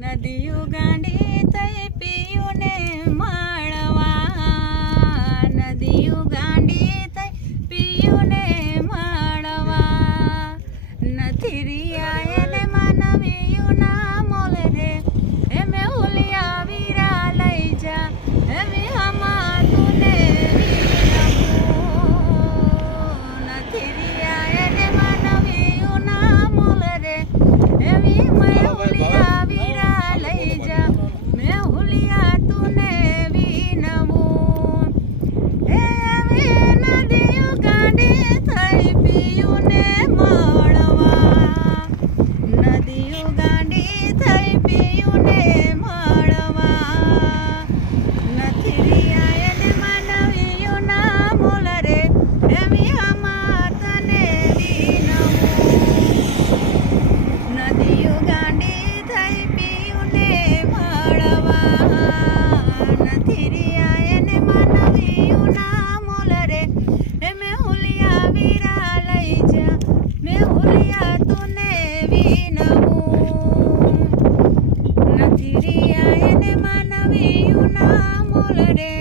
નદીઓ ગાંડી થઈ પીયું ને મળવા, નદીઓ ગાંડી થઈ પીયું ને મળવા, નથી રિયા એને માનવીયું ના મોલ રે, એમે હુલિયા વીરા લઈ જા, એમે હમા તુને નથી રિયા એને માનવીયું ના મોલ રે, એવી મેં હુલિયા નથી રિયા એને માનવીયું ના મોલ રે.